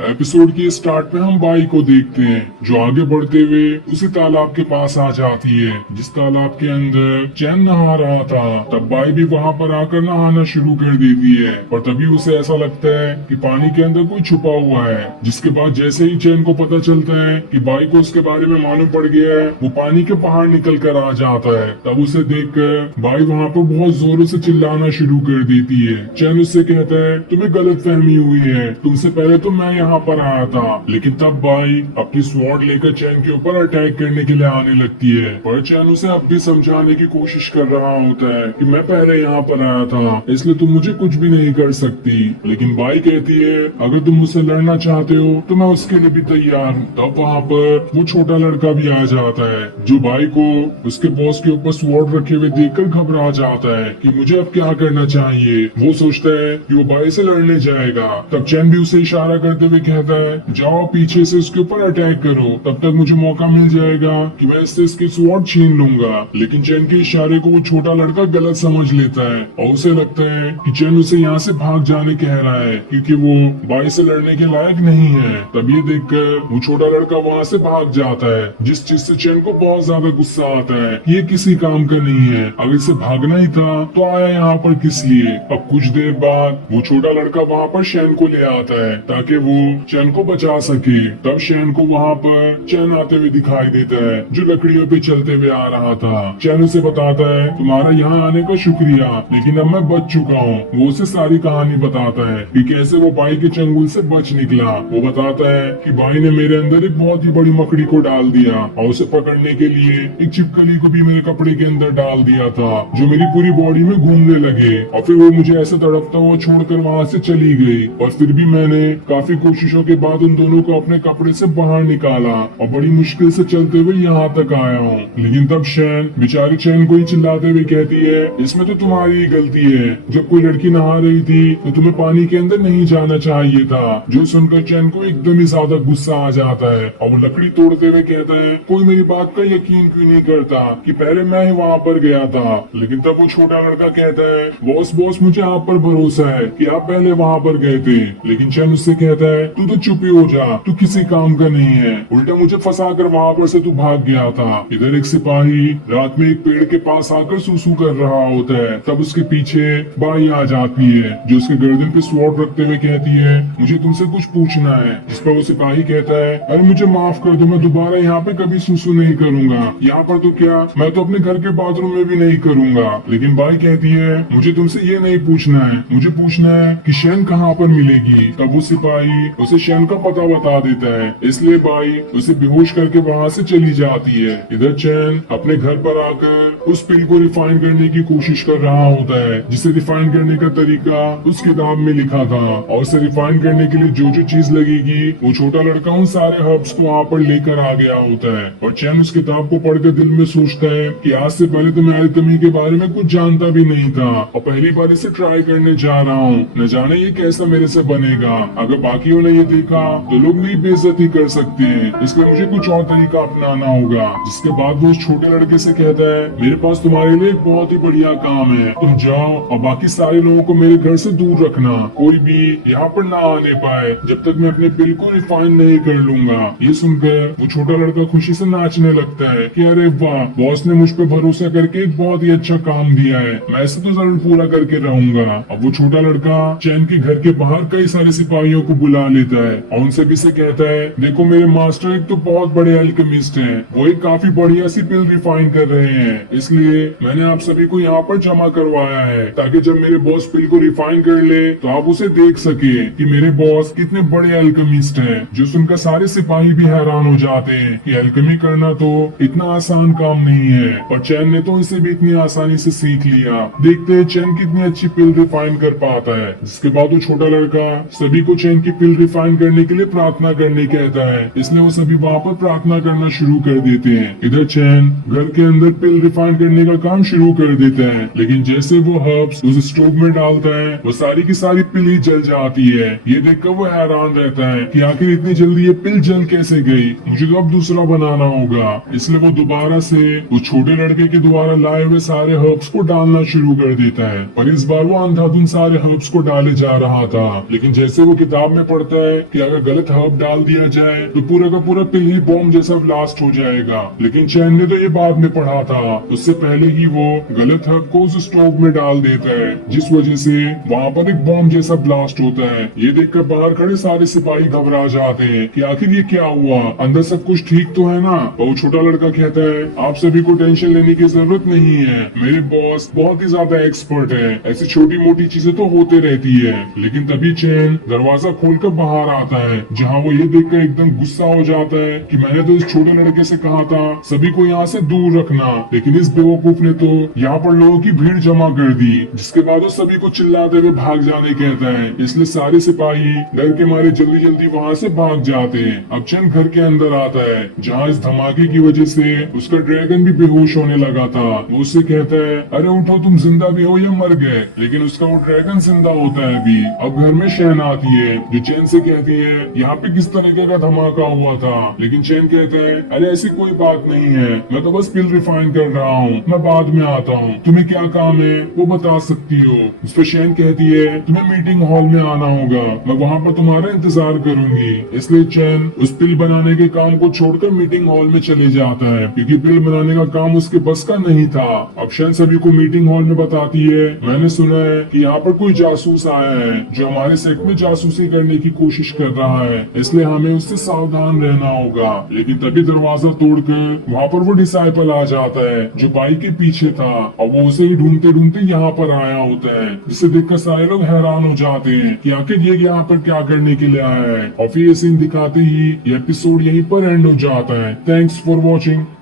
Episode की start में हम बाई को देखते हैं जो आगे बढ़ते हुए उसी तालाब के पास आ जाती है जिस तालाब के अंदर चैन नहा रहा था। तब बाई भी वहाँ पर आकर नहाना शुरू कर देती है और तभी उसे ऐसा लगता है कि पानी के अंदर कोई छुपा हुआ है। जिसके बाद जैसे ही चैन को पता चलता है कि बाई को उसके बारे में मालूम पड़ गया है, वो पानी के बाहर निकल कर आ जाता है। तब उसे देखकर बाई वहाँ पर बहुत जोरों से चिल्लाना शुरू कर देती है। चैन उससे कहता है तुम्हें गलत फहमी हुई है, तुमसे पहले तो मैं यहाँ पर आया था। लेकिन तब बाई अपनी स्वॉर्ड लेकर चैन के ऊपर अटैक करने के लिए आने लगती है, पर चैन उसे अब भी समझाने की कोशिश कर रहा होता है कि मैं पहले यहाँ पर आया था, इसलिए तुम मुझे कुछ भी नहीं कर सकती। लेकिन बाई कहती है अगर तुम मुझसे लड़ना चाहते हो तो मैं उसके लिए भी तैयार हूँ। तब वहाँ पर वो छोटा लड़का भी आ जाता है जो बाई को उसके बॉस के ऊपर स्वॉर्ड रखे हुए देखकर घबरा जाता है कि मुझे अब क्या करना चाहिए। वो सोचता है कि वो बाई से लड़ने जाएगा। तब चैन भी उसे इशारा करते हुए कहता है जाओ पीछे से उसके ऊपर अटैक करो, तब तक मुझे मौका मिल जाएगा कि मैं इससे इसकी स्वॉर्ड छीन लूंगा। लेकिन चैन के इशारे को वो छोटा लड़का गलत समझ लेता है और उसे लगता है कि चैन उसे यहाँ से भाग जाने कह रहा है क्योंकि वो बाई से लड़ने के लायक नहीं है। तब ये देखकर वो छोटा लड़का वहाँ से भाग जाता है, जिस चीज से चैन को बहुत ज्यादा गुस्सा आता है। ये किसी काम का नहीं है, अगर इसे भागना ही था तो आया यहाँ पर किस लिए। अब कुछ देर बाद वो छोटा लड़का वहाँ पर शैन को ले आता है ताकि वो चैन को बचा सके। तब शैन को वहाँ पर चैन आते हुए दिखाई देता है जो लकड़ियों पे चलते हुए आ रहा था। चैन उसे बताता है तुम्हारा यहाँ आने का शुक्रिया, लेकिन अब मैं बच चुका हूँ। वो उसे सारी कहानी बताता है कि कैसे वो बाई के चंगुल से बच निकला। वो बताता है कि बाई ने मेरे अंदर एक बहुत ही बड़ी मकड़ी को डाल दिया और उसे पकड़ने के लिए एक छिपकली को भी मेरे कपड़े के अंदर डाल दिया था जो मेरी पूरी बॉडी में घूमने लगे और फिर वो मुझे ऐसे तड़पता हुआ छोड़कर वहाँ से चली गई। और फिर भी मैंने काफी कोशिशों के बाद उन दोनों को अपने कपड़े से बाहर निकाला और बड़ी मुश्किल से चलते हुए यहाँ तक आया हूँ। लेकिन तब शैन बेचारी चैन को ही चिल्लाते हुए कहती है इसमें तो तुम्हारी ही गलती है, जब कोई लड़की नहा रही थी तो तुम्हें पानी के अंदर नहीं जाना चाहिए था। जो सुनकर चैन को एकदम ही ज्यादा गुस्सा आ जाता है और वो लकड़ी तोड़ते हुए कहता है कोई मेरी बात का यकीन क्यों नहीं करता कि पहले मैं ही वहाँ पर गया था। लेकिन तब वो छोटा लड़का कहता है बॉस बॉस मुझे आप पर भरोसा है कि आप पहले वहाँ पर गए थे। लेकिन चैन उससे कहता है तू तो चुप ही हो जा, तू किसी काम का नहीं है, उल्टा मुझे फंसा कर वहाँ पर से तू भाग गया था। इधर एक सिपाही रात में एक पेड़ के पास आकर सूसू कर रहा होता है। तब उसके पीछे बाई आ जाती है जो उसके गर्दन पे स्वॉर्ड रखते हुए कहती है मुझे तुमसे कुछ पूछना है। इस पर वो सिपाही कहता है अरे मुझे माफ कर दो, मैं दोबारा यहाँ पे कभी सूसू नहीं करूंगा। यहाँ पर तो क्या, मैं तो अपने घर के बाथरूम में भी नहीं करूंगा। लेकिन बाई कहती है मुझे तुमसे ये नहीं पूछना है, मुझे पूछना है कि शैन कहाँ पर मिलेगी। तब वो सिपाही उसे शैन का पता बता देता है, इसलिए बाई उसे बेहोश करके वहाँ से चली जाती है। इधर चैन अपने घर पर आकर उस पिल को रिफाइन करने की कोशिश कर रहा होता है जिसे रिफाइन करने का तरीका उस किताब में लिखा था और उसे रिफाइन करने के लिए जो जो चीज लगेगी वो छोटा लड़का उन सारे हर्ब्स को वहाँ पर लेकर आ गया होता है। और चैन उस किताब को पढ़कर दिल में सोचता है कि आज से पहले तो मैं अल्केमी के बारे में कुछ जानता भी नहीं था और पहली बार इसे ट्राई करने जा रहा हूँ, न जाने ये कैसा मेरे से बनेगा। अगर बाकियों ने ये देखा तो लोग मेरी बेइज्जती कर सकते हैं, इसलिए मुझे कुछ और तरीका अपनाना होगा। जिसके बाद वो उस छोटे लड़के से कहता है मेरे पास तुम्हारे लिए एक बहुत ही बढ़िया काम है, तुम जाओ और बाकी सारे लोगों को मेरे घर से दूर रखना, कोई भी यहाँ पर ना आने पाए जब तक मैं अपने पिल को रिफाइन नहीं कर लूंगा। ये सुनकर वो छोटा लड़का खुशी से नाचने लगता है कि अरे वाह, बॉस ने मुझ पर भरोसा करके एक बहुत ही अच्छा काम दिया है, मैं इसे तो जरूर पूरा करके रहूंगा। अब वो छोटा लड़का चैन के घर के बाहर कई सारे सिपाहियों को बुला लेता है और उनसे भी से कहता है देखो मेरे मास्टर एक तो बहुत बड़े अल्केमिस्ट हैं, वो एक काफी बढ़िया सी पिल रिफाइन कर रहे हैं, इसलिए मैंने आप सभी को यहाँ पर जमा करवाया है ताकि जब मेरे बॉस पिल को रिफाइन कर ले तो आप उसे देख सके कि मेरे बॉस कितने बड़े अल्केमिस्ट हैं। जो सुनकर सारे सिपाही भी हैरान हो जाते हैं कि अल्केमी करना तो इतना आसान काम नहीं है और चैन ने तो इसे भी इतनी आसानी से सीख लिया। देखते हैं चैन कितनी अच्छी पिल रिफाइन कर पाता है। जिसके बाद वो छोटा लड़का सभी को चैन की पिल रिफाइन करने के लिए प्रार्थना करने कहता है, इसलिए वो सभी वहाँ पर प्रार्थना करना शुरू कर देते हैं। इधर चैन घर के अंदर पिल रिफाइन करने का काम शुरू कर देता है, लेकिन जैसे वो हर्ब्स उस स्टोव में डालता है वो सारी की सारी पिल ही जल जाती है। ये देखकर वो हैरान रहता है कि आखिर इतनी जल्दी ये पिल जल कैसे गई, मुझे तो अब दूसरा बनाना होगा। इसलिए वो दोबारा से उस छोटे लड़के के द्वारा लाए हुए सारे हर्ब्स को डालना शुरू कर देता है, पर इस बार वो अंधाधुंध सारे हर्ब्स को डाले जा रहा था। लेकिन जैसे वो किताब में पढ़ता करता है कि अगर गलत हर्ब डाल दिया जाए तो पूरा का पूरा पिल ही बॉम्ब जैसा ब्लास्ट हो जाएगा। लेकिन चैन ने तो ये बाद में पढ़ा था, उससे पहले ही वो गलत हर्ब को उस स्टोव में डाल देता है, जिस वजह से वहाँ पर एक बॉम्ब जैसा ब्लास्ट होता है। ये देखकर बाहर खड़े सारे सिपाही घबरा जाते हैं कि आखिर ये क्या हुआ, अंदर सब कुछ ठीक तो है ना। और वो छोटा लड़का कहता है आप सभी को टेंशन लेने की जरूरत नहीं है, मेरे बॉस बहुत ही ज्यादा एक्सपर्ट है, ऐसी छोटी मोटी चीजें तो होते रहती है। लेकिन तभी चैन दरवाजा खोलकर बाहर आता है, जहाँ वो ये देखकर एकदम गुस्सा हो जाता है कि मैंने तो इस छोटे लड़के से कहा था सभी को यहाँ से दूर रखना, लेकिन इस बेवकूफ ने तो यहाँ पर लोगों की भीड़ जमा कर दी। जिसके बाद वो सभी को चिल्लाते हुए भाग जाने कहता है, इसलिए सारे सिपाही डर के मारे जल्दी जल्दी वहाँ से भाग जाते हैं। अब चैन घर के अंदर आता है, जहाँ इस धमाके की वजह से उसका ड्रैगन भी बेहोश होने लगा था। वो उससे कहता है अरे उठो, तुम जिंदा भी हो या मर गए, लेकिन उसका वो ड्रैगन जिंदा होता है अभी। अब घर में शहन आती है जो चैन से कहती है यहाँ पे किस तरीके का धमाका हुआ था, लेकिन चैन कहता है अरे ऐसी कोई बात नहीं है, मैं तो बस पिल रिफाइन कर रहा हूँ, मैं बाद में आता हूँ, तुम्हें क्या काम है वो बता सकती हो। उस पर शहन कहती है तुम्हें मीटिंग हॉल में आना होगा, मैं वहाँ पर तुम्हारा इंतजार करूंगी। इसलिए चैन उस पिल बनाने के काम को छोड़कर मीटिंग हॉल में चले जाता है, क्योंकि पिल बनाने का काम उसके बस का नहीं था। अब शहन सभी को मीटिंग हॉल में बताती है मैंने सुना है कि यहाँ पर कोई जासूस आया है जो हमारे सेक्ट में जासूसी करने की कोशिश कर रहा है, इसलिए हमें उससे सावधान रहना होगा। लेकिन तभी दरवाजा तोड़कर वहाँ पर वो डिसाइपल आ जाता है जो बाई के पीछे था, और वो उसे ही ढूंढते ढूंढते यहाँ पर आया होता है, जिसे देखकर सारे लोग हैरान हो जाते हैं कि आखिर ये यहाँ पर क्या करने के लिए आया है। और फिर ये सीन दिखाते ही ये एपिसोड यहीं पर एंड हो जाता है। Thanks for watching.